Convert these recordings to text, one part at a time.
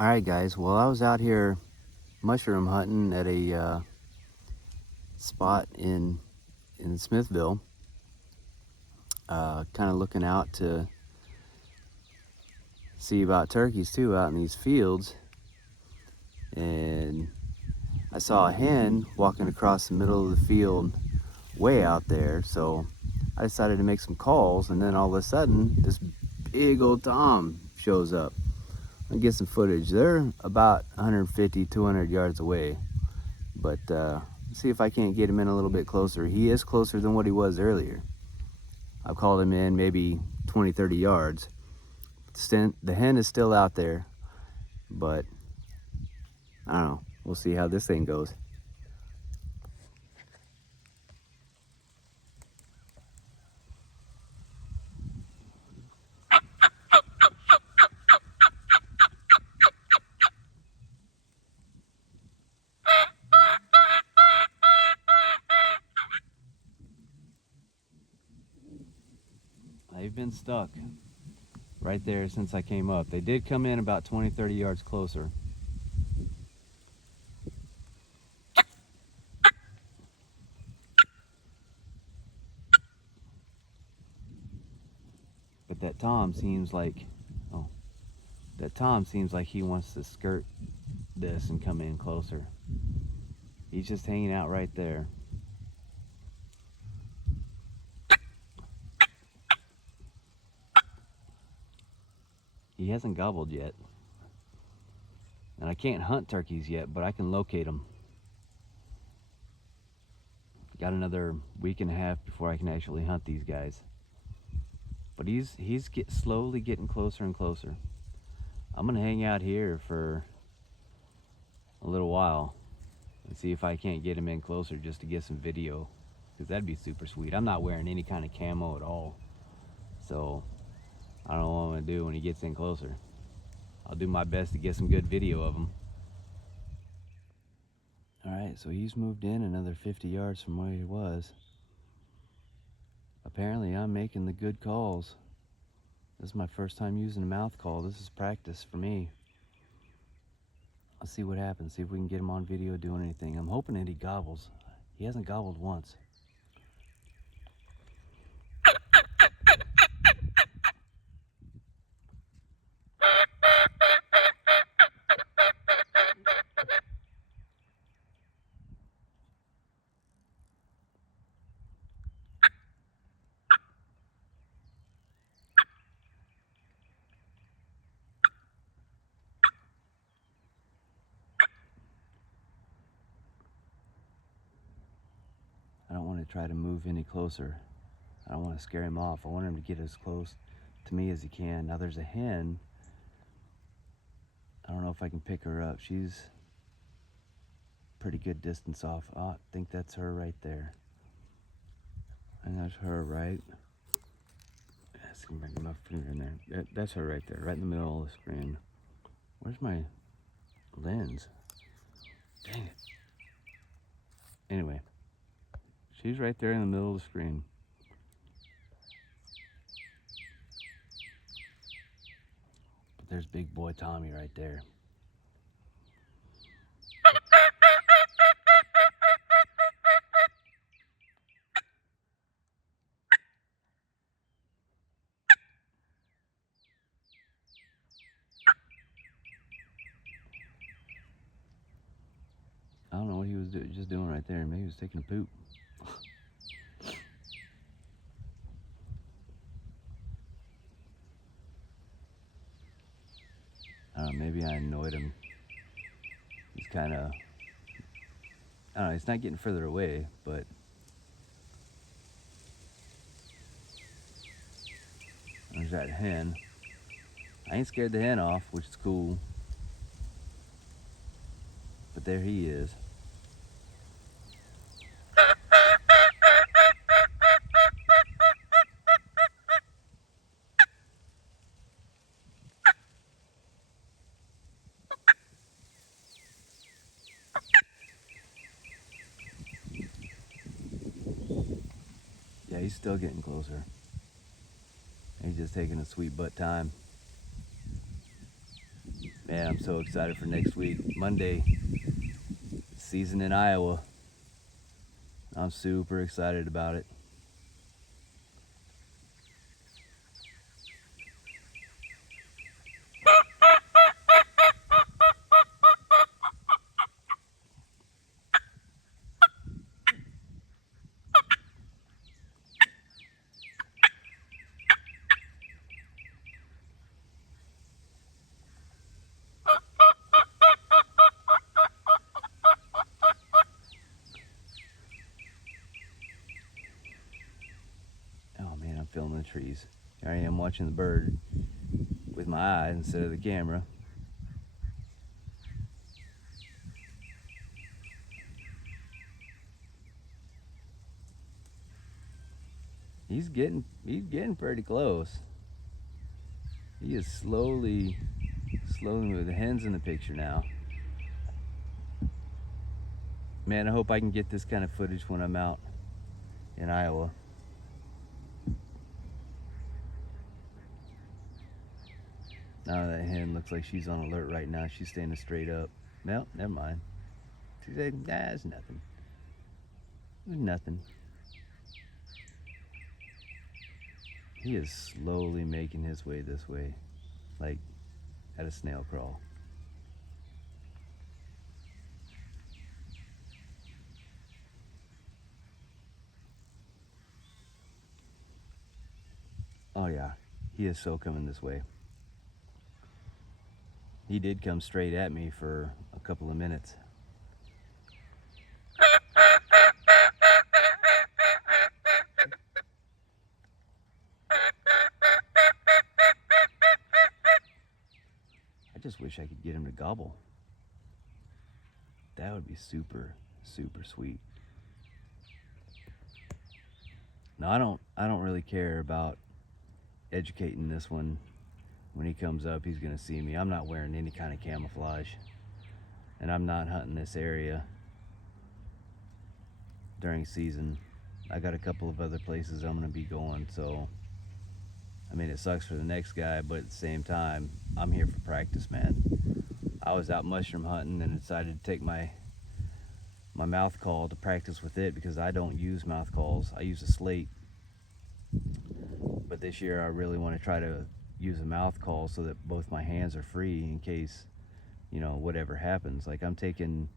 All right, guys. Well, I was out here mushroom hunting at a spot in Smithville, kind of looking out to see about turkeys too out in these fields. And I saw a hen walking across the middle of the field way out there. So I decided to make some calls, and then all of a sudden, this big old tom shows up. I get some footage. They're about 150, 200 yards away. But see if I can't get him in a little bit closer. He is closer than what he was earlier. I've called him in maybe 20, 30 yards. The hen is still out there, but I don't know. We'll see how this thing goes. They've been stuck right there since I came up. They did come in about 20, 30 yards closer. But that Tom seems like, he wants to skirt this and come in closer. He's just hanging out right there. He hasn't gobbled yet. And I can't hunt turkeys yet, but I can locate them. Got another week and a half before I can actually hunt these guys. But he's slowly getting closer and closer. I'm gonna hang out here for a little while and see if I can't get him in closer just to get some video, because that'd be super sweet. I'm not wearing any kind of camo at all, so I don't know what I'm gonna do when he gets in closer. I'll do my best to get some good video of him. All right, so he's moved in another 50 yards from where he was. Apparently I'm making the good calls. This is my first time using a mouth call. This is practice for me. Let's see what happens, see if we can get him on video doing anything. I'm hoping that he gobbles. He hasn't gobbled once. I don't want to try to move any closer. I don't want to scare him off. I want him to get as close to me as he can. Now there's a hen. I don't know if I can pick her up. She's pretty good distance off. Oh, I think that's her right there. And that's her, right? Let's see, bring my finger in there. That's her right there, right in the middle of the screen. Where's my lens? Dang it. Anyway, she's right there in the middle of the screen. But there's big boy Tommy right there. I don't know what he was just doing right there. Maybe he was taking a poop. Maybe I annoyed him. He's kind of, I don't know, he's not getting further away, but there's that hen. I ain't scared the hen off, which is cool. But there he is. Yeah, he's still getting closer. He's just taking a sweet butt time. Man, I'm so excited for next week. Monday, season in Iowa. I'm super excited about it. Oh man, I'm feeling the trees. Here I am watching the bird with my eyes instead of the camera. He's getting pretty close. He is slowly moving. The hen's in the picture now. Man, I hope I can get this kind of footage when I'm out in Iowa. Now that hen looks like she's on alert right now. She's standing straight up. No, never mind. She said, nah, it's nothing. It's nothing. He is slowly making his way this way, like at a snail crawl. Oh yeah, he is so coming this way. He did come straight at me for a couple of minutes. I just wish I could get him to gobble. That would be super, super sweet. No, I don't really care about educating this one. When he comes up, he's gonna see me. I'm not wearing any kind of camouflage, and I'm not hunting this area during season. I got a couple of other places I'm gonna be going, so I mean, it sucks for the next guy, but at the same time, I'm here for practice, man. I was out mushroom hunting and decided to take my mouth call to practice with it because I don't use mouth calls. I use a slate. But this year I really want to try to use a mouth call so that both my hands are free in case, whatever happens. Like I'm taking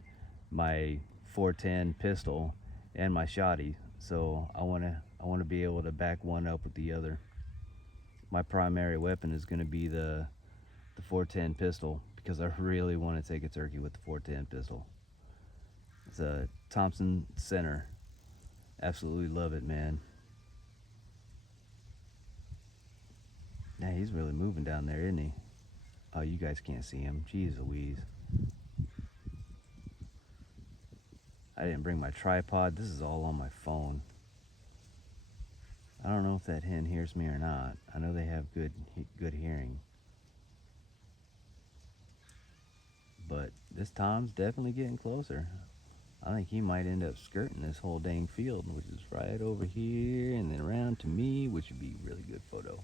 my 410 pistol and my shotty, so I want to be able to back one up with the other. My primary weapon is going to be the 410 pistol because I really want to take a turkey with the 410 pistol. It's a Thompson Center. Absolutely love it, man. Yeah, he's really moving down there, isn't he? Oh, you guys can't see him. Jeez Louise. I didn't bring my tripod. This is all on my phone. I don't know if that hen hears me or not. I know they have good hearing. But this Tom's definitely getting closer. I think he might end up skirting this whole dang field, which is right over here and then around to me, which would be a really good photo.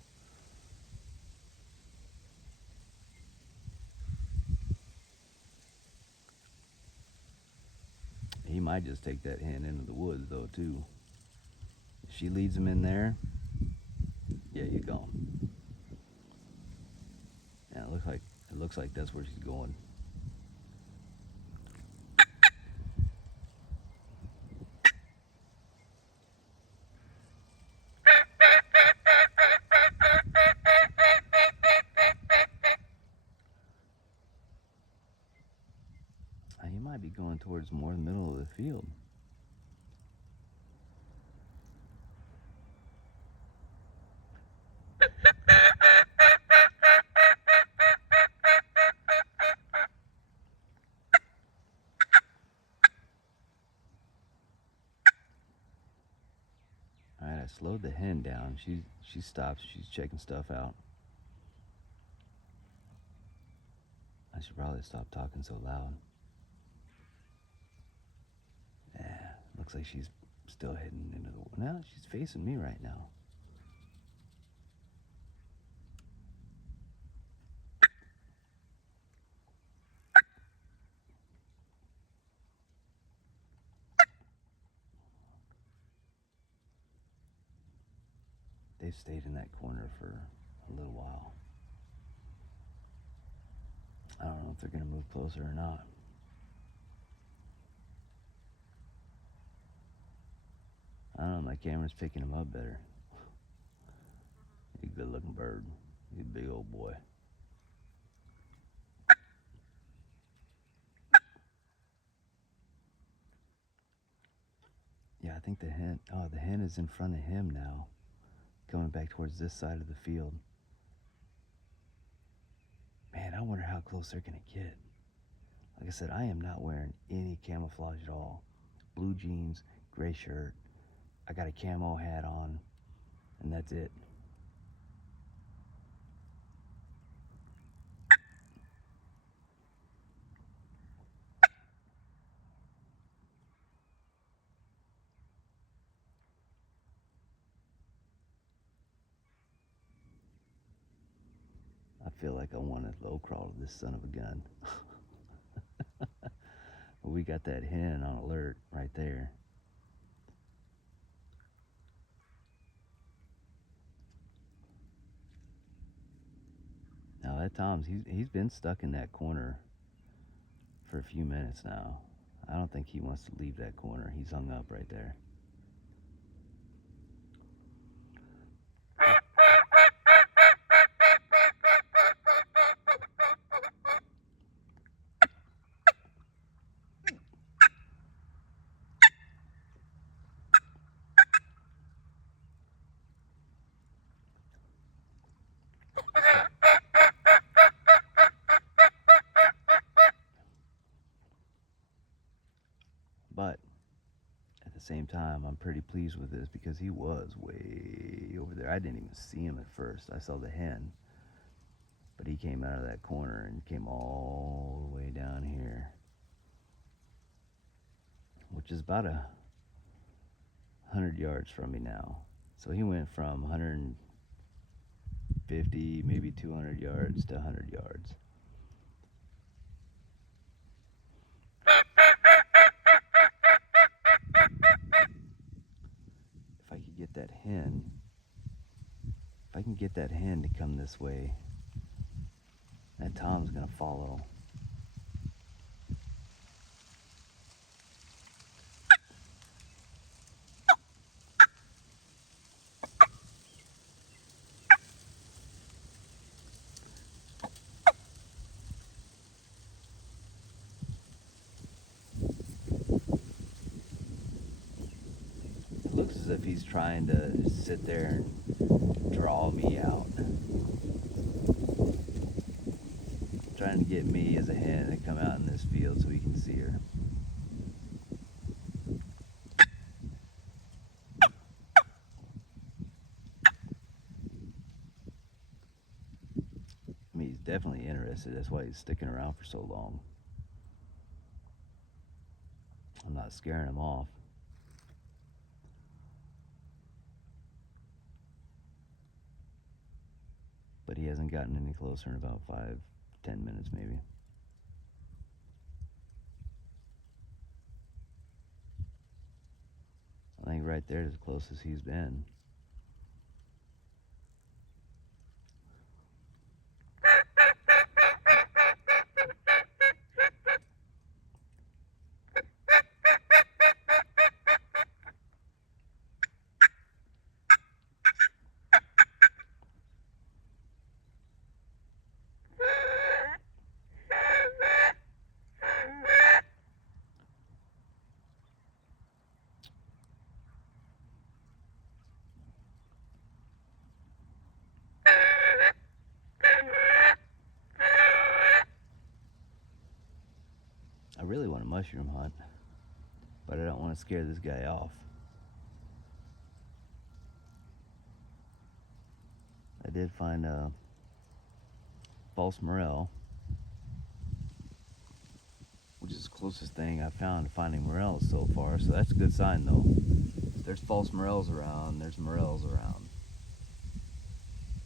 He might just take that hen into the woods though too. If she leads him in there, yeah, you're gone. Yeah, it looks like that's where she's going. He might be going towards more the middle of the field. All right, I slowed the hen down. She stops. She's checking stuff out. I should probably stop talking so loud. Yeah, looks like she's still heading into the. No, she's facing me right now. they've stayed in that corner for a little while. I don't know if they're going to move closer or not. I don't know, my camera's picking him up better. He's a good looking bird. He's a big old boy. Yeah, I think the hen is in front of him now, coming back towards this side of the field. Man, I wonder how close they're gonna get. Like I said, I am not wearing any camouflage at all. Blue jeans, gray shirt. I got a camo hat on, and that's it. I feel like I want to low crawl to this son of a gun. But we got that hen on alert right there. Now that Tom's, he's been stuck in that corner for a few minutes now. I don't think he wants to leave that corner. He's hung up right there. But at the same time, I'm pretty pleased with this because he was way over there. I didn't even see him at first. I saw the hen, but he came out of that corner and came all the way down here, which is about 100 yards from me now. So he went from 150, maybe 200 yards to 100 yards. If I could get that hen, if I can get that hen to come this way, that Tom's gonna follow. It looks as if he's trying to sit there and draw me out. Trying to get me as a hen to come out in this field so we can see her. I mean, he's definitely interested. That's why he's sticking around for so long. I'm not scaring him off. But he hasn't gotten any closer in about 5-10 minutes maybe. I think right there is as close as he's been. I really want to mushroom hunt, but I don't want to scare this guy off. I did find a false morel, which is the closest thing I've found to finding morels so far, so that's a good sign though. If there's false morels around, there's morels around.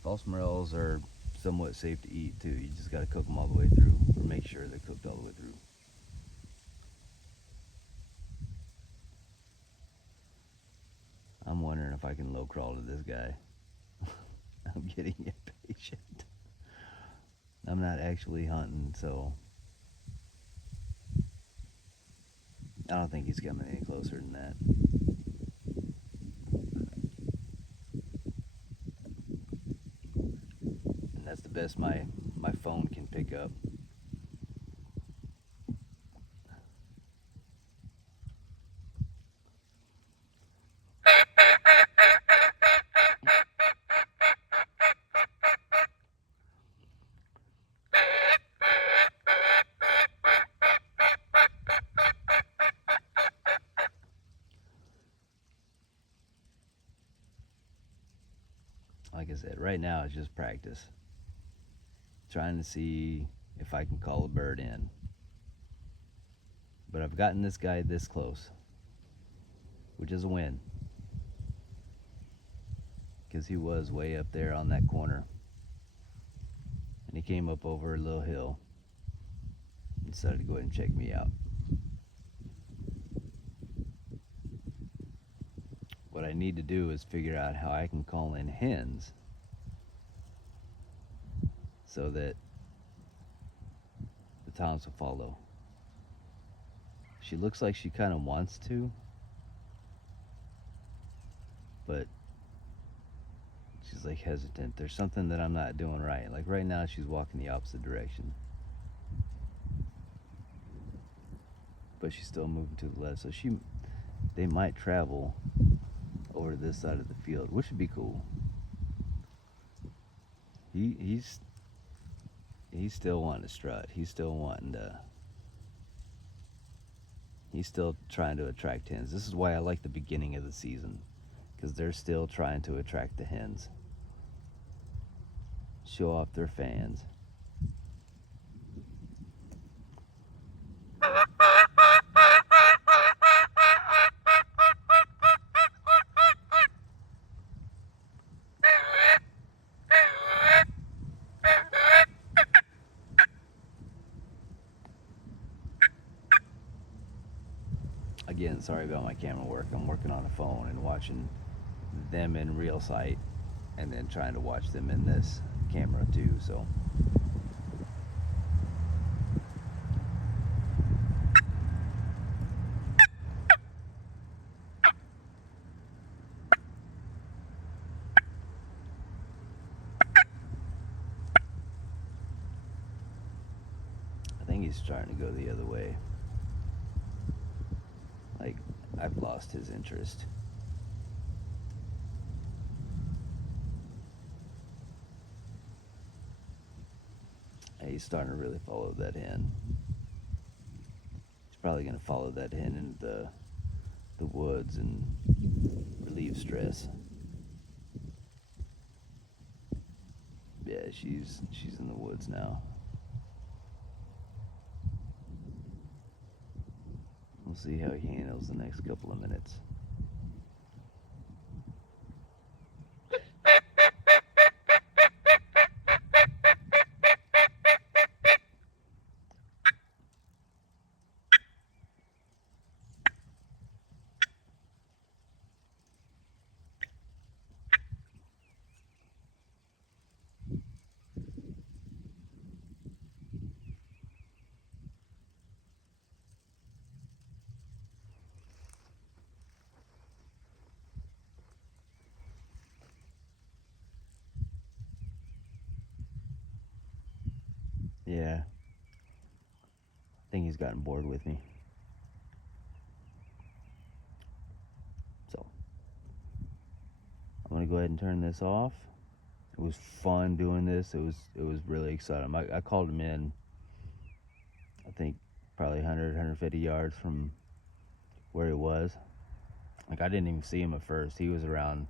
False morels are somewhat safe to eat too. You just got to cook them all the way through, or make sure they're cooked all the way through. I'm wondering if I can low crawl to this guy. I'm getting impatient. I'm not actually hunting, so I don't think he's coming any closer than that. And that's the best my phone can pick up. Like I said, right now it's just practice. Trying to see if I can call a bird in. But I've gotten this guy this close, which is a win. Because he was way up there on that corner. And he came up over a little hill and decided to go ahead and check me out. What I need to do is figure out how I can call in hens so that the toms will follow. She looks like she kind of wants to, but she's like hesitant. There's something that I'm not doing right. Like right now, she's walking the opposite direction, but she's still moving to the left. So they might travel over to this side of the field, which would be cool. He's still wanting to strut. He's still wanting to. He's still trying to attract hens. This is why I like the beginning of the season, because they're still trying to attract the hens, show off their fans. Again, sorry about my camera work. I'm working on a phone and watching them in real sight and then trying to watch them in this camera too. So I think he's starting to go the other way. Like, I've lost his interest. He's starting to really follow that hen. He's probably going to follow that hen into the woods and relieve stress. Yeah, she's in the woods now. We'll see how he handles the next couple of minutes. Yeah. I think he's gotten bored with me. So, I'm going to go ahead and turn this off. It was fun doing this. It was really exciting. I called him in, I think probably 100, 150 yards from where he was. Like, I didn't even see him at first. He was around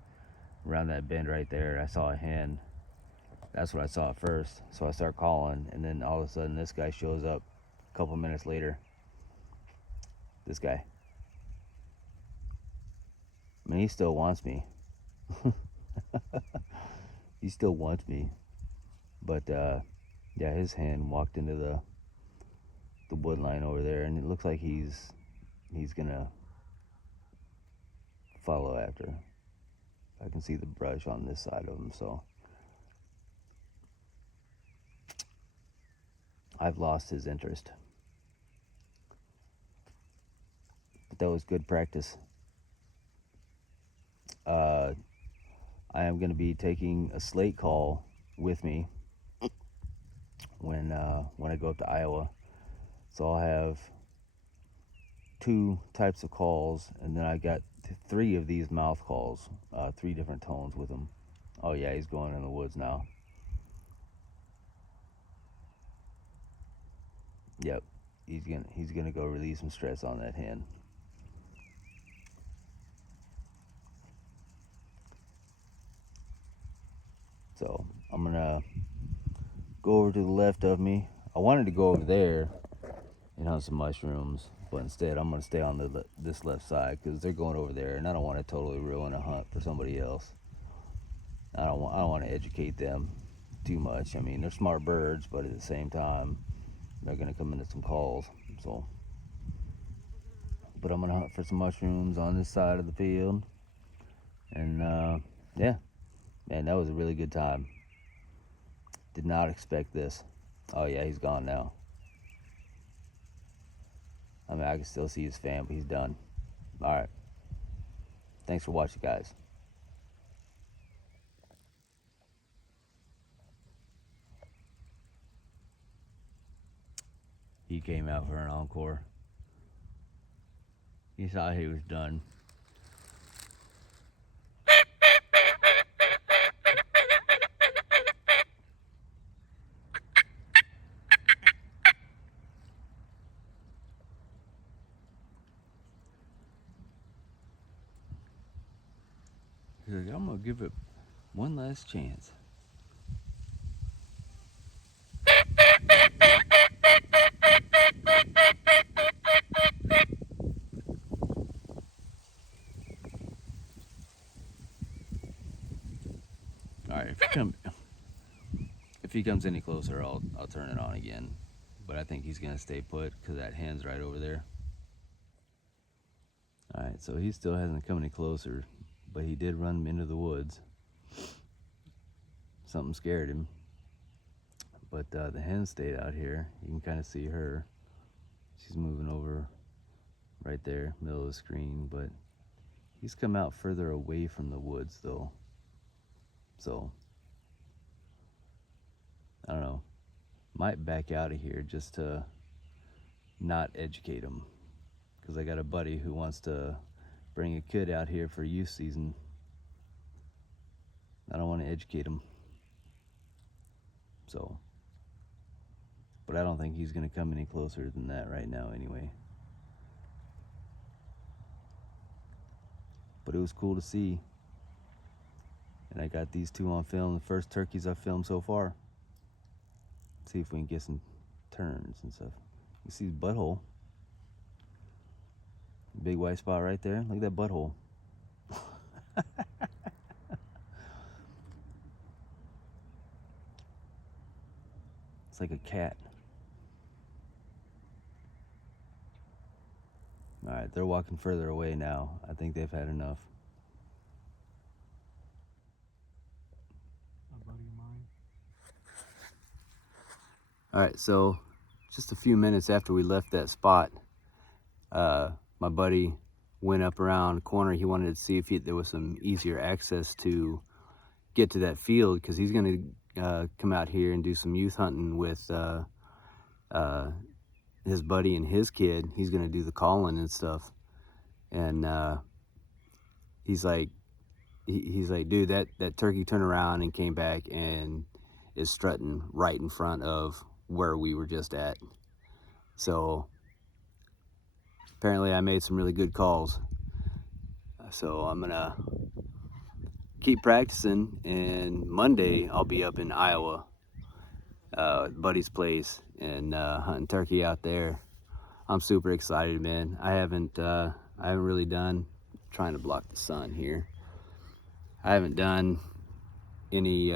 that bend right there. I saw a hen. That's what I saw at first. So I start calling, and then all of a sudden this guy shows up a couple minutes later. This guy. I mean, he still wants me. He still wants me. But yeah, his hen walked into the wood line over there, and it looks like he's gonna follow after. I can see the brush on this side of him, so I've lost his interest. But that was good practice. I am going to be taking a slate call with me when I go up to Iowa. So I'll have 2 types of calls, and then I got 3 of these mouth calls, 3 different tones with them. Oh yeah, he's going in the woods now. Yep, he's gonna go relieve some stress on that hen. So I'm gonna go over to the left of me. I wanted to go over there and hunt some mushrooms, but instead I'm gonna stay on this left side because they're going over there, and I don't want to totally ruin a hunt for somebody else. I don't want to educate them too much. I mean, they're smart birds, but at the same time, they're gonna come into some calls. So, but I'm gonna hunt for some mushrooms on this side of the field, and yeah, man, that was a really good time. Did not expect this. Oh yeah, he's gone now. I mean, I can still see his fan, but he's done. All right. Thanks for watching, guys. He came out for an encore. He thought he was done. He's like, I'm gonna give it one last chance. All right, if he comes any closer, I'll turn it on again. But I think he's gonna stay put because that hen's right over there. All right, so he still hasn't come any closer, but he did run into the woods. Something scared him. But the hen stayed out here. You can kind of see her. She's moving over right there, middle of the screen, but he's come out further away from the woods though. So, I don't know. Might back out of here just to not educate him. Because I got a buddy who wants to bring a kid out here for youth season. I don't want to educate him. So, but I don't think he's going to come any closer than that right now anyway. But it was cool to see. And I got these 2 on film, the first turkeys I've filmed so far. Let's see if we can get some turns and stuff. You see his butthole. Big white spot right there. Look at that butthole. It's like a cat. All right, they're walking further away now. I think they've had enough. A buddy of mine. All right, so just a few minutes after we left that spot, my buddy went up around the corner. He wanted to see if there was some easier access to get to that field because he's going to come out here and do some youth hunting with his buddy and his kid. He's going to do the calling and stuff. And he's like, dude, that turkey turned around and came back and is strutting right in front of where we were just at. So apparently I made some really good calls. So I'm gonna keep practicing, and Monday I'll be up in Iowa, buddy's place, and hunting turkey out there. I'm super excited, man. I haven't really done, trying to block the sun here. I haven't done any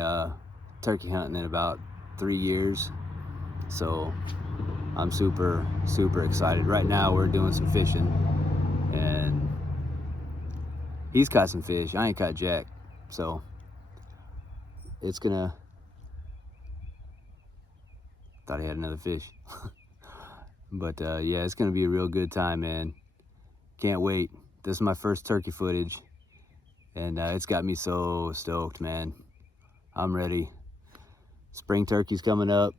turkey hunting in about 3 years, so I'm super excited. Right now we're doing some fishing, and he's caught some fish. I ain't caught jack, so it's gonna Thought I had another fish. But yeah, it's gonna be a real good time, man. Can't wait. This is my first turkey footage, and it's got me so stoked, man. I'm ready. Spring turkey's coming up.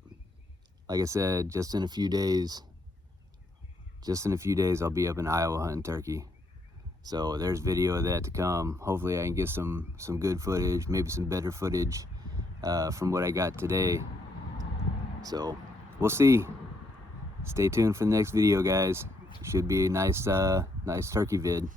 Like I said, just in a few days, I'll be up in Iowa hunting turkey. So there's video of that to come. Hopefully I can get some good footage, maybe some better footage from what I got today. So we'll see. Stay tuned for the next video, guys. Should be a nice turkey vid.